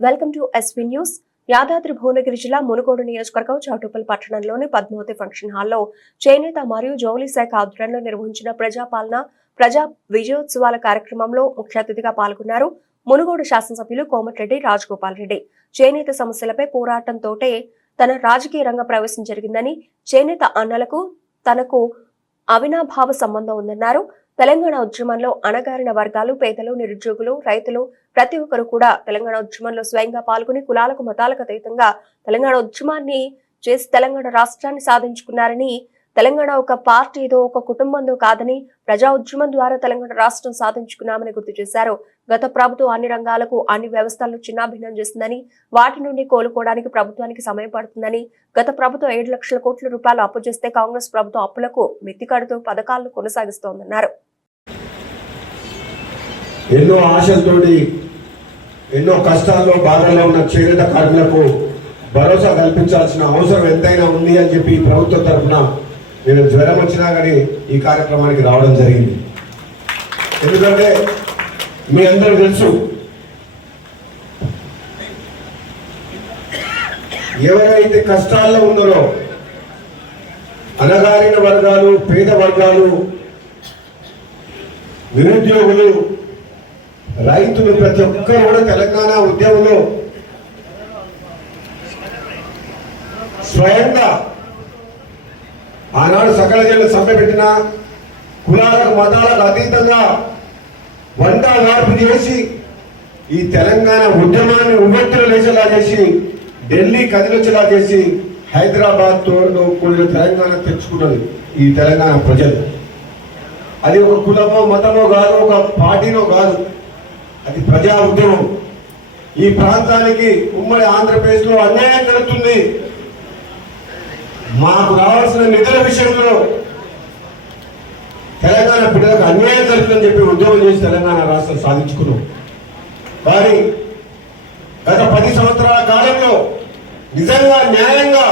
Welcome to SV news. Yadadri Bhuvanagiri జిల్లా మునుగోడు నియోజకవర్గం చాటుపల్ పట్టణంలోని పద్మావతి ఫంక్షన్ హాల్లో చేనేత మరియు జౌలి శాఖ ఆధ్వర్యంలో నిర్వహించిన ప్రజాపాలన ప్రజా విజయోత్సవాల కార్యక్రమంలో ముఖ్య అతిథిగా పాల్గొన్నారు మునుగోడు శాసనసభ్యులు కోమటిరెడ్డి రాజగోపాల్ రెడ్డి. చేనేత సమస్యలపై పోరాటంతోటే తన రాజకీయ రంగ ప్రవేశం జరిగిందని చేనేత అన్నలకు తనకు అవినాభావ సంబంధం ఉందన్నారు. తెలంగాణ ఉద్యమంలో అణగారిన వర్గాలు పేదలు నిరుద్యోగులు రైతులు ప్రతి ఒక్కరు కూడా తెలంగాణ ఉద్యమంలో స్వయంగా పాల్గొని కులాలకు మతాలకు అతీతంగా తెలంగాణ ఉద్యమాన్ని చేసి తెలంగాణ రాష్ట్రాన్ని సాధించుకున్నారని తెలంగాణ ఒక పార్టీ ఏదో ఒక కుటుంబంతో కాదని ప్రజా ఉద్యమం ద్వారా తెలంగాణ రాష్ట్రం సాధించుకున్నామని గుర్తు చేశారు. గత ప్రభుత్వం అన్ని రంగాలకు అన్ని వ్యవస్థలను చిన్నాభిన్నం చేసిందని వాటి నుండి కోలుకోవడానికి ప్రభుత్వానికి సమయం పడుతుందని గత ప్రభుత్వం ఏడు లక్షల కోట్ల రూపాయలు అప్పు చేస్తే కాంగ్రెస్ ప్రభుత్వం అప్పులకు మిత్తి కడుతూ పథకాలను కొనసాగిస్తోందన్నారు. ఎన్నో ఆశలతోటి ఎన్నో కష్టాల్లో బాధల్లో ఉన్న చేనేత కార్మికులకు భరోసా కల్పించాల్సిన అవసరం ఎంతైనా ఉంది అని చెప్పి ప్రభుత్వం తరఫున నేను జ్వరం వచ్చినా కానీ ఈ కార్యక్రమానికి రావడం జరిగింది. ఎందుకంటే మీ అందరూ తెలుసు ఎవరైతే కష్టాల్లో ఉన్నారో అనగారిన వర్గాలు పేద వర్గాలు నిరుద్యోగులు రైతులు ప్రతి ఒక్కరు కూడా తెలంగాణ ఉద్యమంలో స్వయంగా ఆనాడు సకల జనులు సమ్మె పెట్టిన కులాలకు మతాలకు అతీతంగా వంట మార్పు చేసి ఈ తెలంగాణ ఉద్యమాన్ని ఉవ్వెత్తులు లేచేలా చేసి ఢిల్లీ కదిలొచ్చేలా చేసి హైదరాబాద్తో కూడిన తెలంగాణ తెచ్చుకున్నది ఈ తెలంగాణ ప్రజలు. అది ఒక కులమో మతమో కాదు ఒక పార్టీనో కాదు. అది ప్రజా ఉద్యమం. ఈ ప్రాంతానికి ఉమ్మడి ఆంధ్రప్రదేశ్లో అన్యాయం జరుగుతుంది. మాకు రావాల్సిన నిధుల విషయంలో తెలంగాణ బిడ్డలకు అన్యాయం జరుగుతుందని చెప్పి ఉద్యోగం చేసి తెలంగాణ రాష్ట్రం సాధించుకున్నాం. కానీ గత పది సంవత్సరాల కాలంలో నిజంగా న్యాయంగా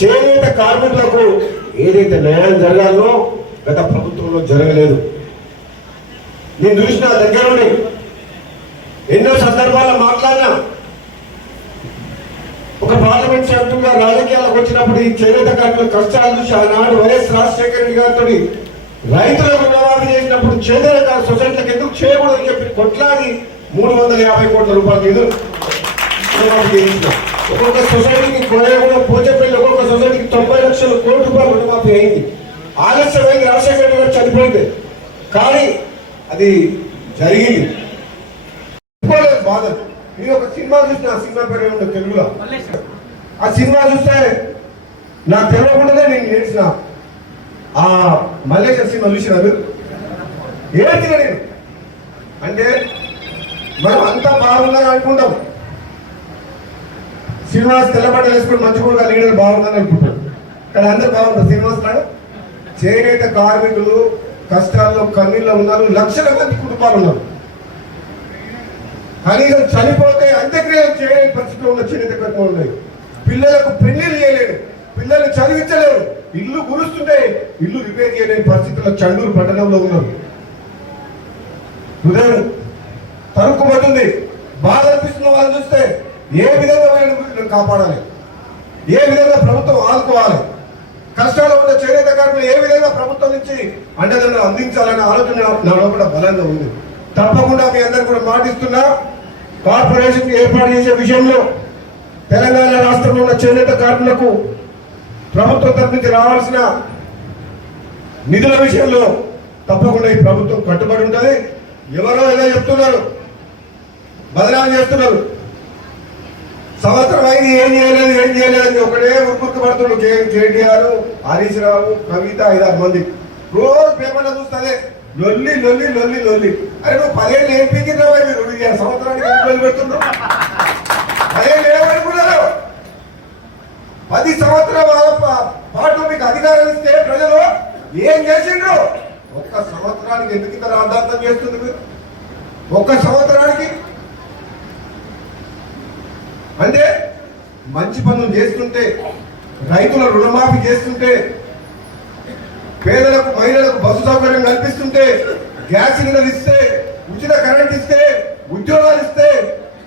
చేనేత కార్మికులకు ఏదైతే న్యాయం జరగాలో గత ప్రభుత్వంలో జరగలేదు. నేను చూసిన దగ్గర ఎన్నో సందర్భాల్లో మాట్లాడినా పార్లమెంట్ సభ్యులుగా రాజకీయాలకు వచ్చినప్పుడు ఈ చేనేత కార్మికుల కష్టాలు చూసి ఆనాడు వైఎస్ రాజశేఖర రెడ్డి గారితో రైతులకు రుణమాఫీ చేసినప్పుడు చేనేత సొసైటీలకు ఎందుకు చేయకూడదని చెప్పి కొట్లాడి మూడు వందల యాభై కోట్ల రూపాయలు నిధులు ఒక్కొక్క సొసైటీకి కొనగూడ పోచేపల్లి ఒక్కొక్క సొసైటీకి తొంభై లక్షల కోట్ల రూపాయలు రుణమాఫీ అయింది. ఆలస్యమైంది రాజశేఖర రెడ్డి గారు చనిపోయింది. కానీ అది జరిగింది. బాధ. బాధలు నేను ఒక సినిమా చూసిన సినిమా పేరు తెలుగులో? ఆ సినిమా చూస్తే నాకు తెలియకుండానే నేను ఏడ్చిన. ఆ మల్లేశ్వర సినిమా చూసిన మీరు? ఏడ్చిన నేను. అంటే మనం అంతా బాగుందని అనుకుంటాం. శ్రీనివాస్ తెల్లబట్టలు వేసుకుని మంచిగా లీడర్ బాగుందని అనుకుంటాం. కానీ అందరు బాగుంటారు. శ్రీనివాస్ నాడు చేనేత కార్మికులు కష్టాల్లో కన్నీళ్ళు ఉన్నారు. లక్షల మంది కుటుంబాలు ఉన్నారు. కనీసం చనిపోతే అంత్యక్రియలు చేయని పరిస్థితిలో ఉన్న చేనేత కార్మికులు ఉన్నాయి. పిల్లలకు పెళ్ళిళ్ళు చేయలేడు. పిల్లల్ని చదివించలేరు. ఇల్లు గురుస్తుంటే ఇల్లు రిపేర్ చేయలేని పరిస్థితుల్లో చండూరు పట్టణంలో ఉన్నారు. హృదయం తరుక్కుపోతుంది బాధ అనిపిస్తున్న వాళ్ళు చూస్తే ఏ విధంగా వీళ్ళని కాపాడాలి? ఏ విధంగా ప్రభుత్వం ఆదుకోవాలి? కష్టాలు ఉన్న చేనేత కార్మికులు ఏ విధంగా ప్రభుత్వం నుంచి అండదండలు అందించాలనే ఆలోచన నా లోపల బలంగా ఉంది. తప్పకుండా మీ అందరు కూడా మాటిస్తున్నా కార్పొరేషన్ ఏర్పాటు చేసే విషయంలో తెలంగాణ రాష్ట్రంలో ఉన్న చేనేత కార్మికులకు ప్రభుత్వం తరఫు నుంచి రావాల్సిన నిధుల విషయంలో తప్పకుండా ఈ ప్రభుత్వం కట్టుబడి ఉంటుంది. ఎవరో ఏదో చెప్తున్నారు. బదనాలు చేస్తున్నారు. సంవత్సరం అయింది ఏం చేయలేదు ఏం చేయలేదు అని ఒకటే ఉరుకురు పడుతున్నాడు కేటీఆర్ హరీష్ రావు కవిత ఐదారు మంది. రోజు పేపర్లో చూస్తుంది లొల్లి లొల్లి లొల్లి లొల్లి. అరే నువ్వు పదేళ్ళు ఏం పీకినావా మీరు? సంవత్సరానికి పెడుతున్నావు పదేళ్ళు ఏమనుకున్నారు పది సంవత్సరాల పా- పాటు మీకు అధికారం ఇస్తే ప్రజలు ఏం చేసిండ్రు? ఒక్క సంవత్సరానికి ఎందుకు ఇంత రాద్ధాంతం చేస్తుంది మీరు? ఒక్క సంవత్సరానికి? అంటే మంచి పనులు చేస్తుంటే రైతుల రుణమాఫీ చేస్తుంటే పేదలకు మహిళలకు బస్సు సౌకర్యం కల్పిస్తుంటే గ్యాస్ సిలిండర్ ఇస్తే ఉచిత కరెంట్ ఇస్తే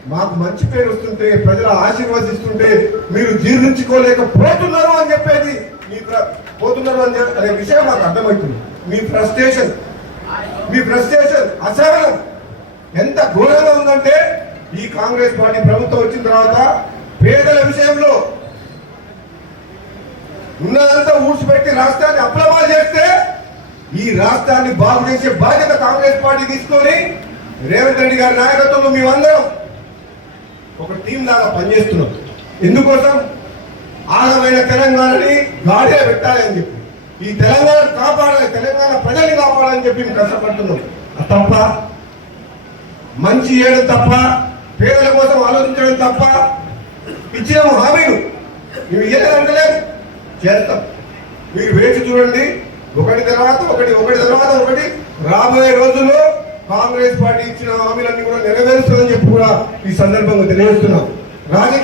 మాకు మంచి పేరు వస్తుంటే ప్రజలు ఆశీర్వదిస్తుంటే మీరు జీర్ణించుకోలేకపోతున్నారు అని చెప్పేది మీ ప్ర- పోతున్నారు అని చెప్పి అనే విషయం మాకు అర్థమవుతుంది. మీ ఫ్రస్ట్రేషన్ మీ ఫ్రస్ట్రేషన్ అసహనం ఎంత ఘోరంగా ఉందంటే ఈ కాంగ్రెస్ పార్టీ ప్రభుత్వం వచ్చిన తర్వాత పేదల విషయంలో ఉన్నదంతా ఊడ్చిపెట్టి రాష్ట్రాన్ని అప్లమాలు చేస్తే ఈ రాష్ట్రాన్ని బాగు చేసే బాధ్యత కాంగ్రెస్ పార్టీ తీసుకొని రేవంత్ రెడ్డి గారి నాయకత్వంలో మేమందరం ఒక టీం లాగా పనిచేస్తున్నాం ఎందుకోసం? ఆగమైన తెలంగాణని గాడిలో పెట్టాలి అని చెప్పి. ఈ తెలంగాణ కాపాడాలి తెలంగాణ ప్రజల్ని కాపాడాలని చెప్పి మేము కష్టపడుతున్నాం. తప్ప మంచి చేయడం తప్ప పేదల కోసం ఆలోచించడం తప్ప ఇచ్చిన హామీలు మేము ఇయ్యలేదంటలేదు చేస్తాం. మీరు వేచి చూడండి. ఒకటి తర్వాత ఒకటి ఒకటి తర్వాత ఒకటి. రాబోయే రోజుల్లో కాంగ్రెస్ పార్టీ ఇచ్చిన హామీలన్నీ కూడా నెరవేరుస్తుందని చెప్పి కూడా ఈ సందర్భంగా తెలియజేస్తున్నాం. రాజకీయ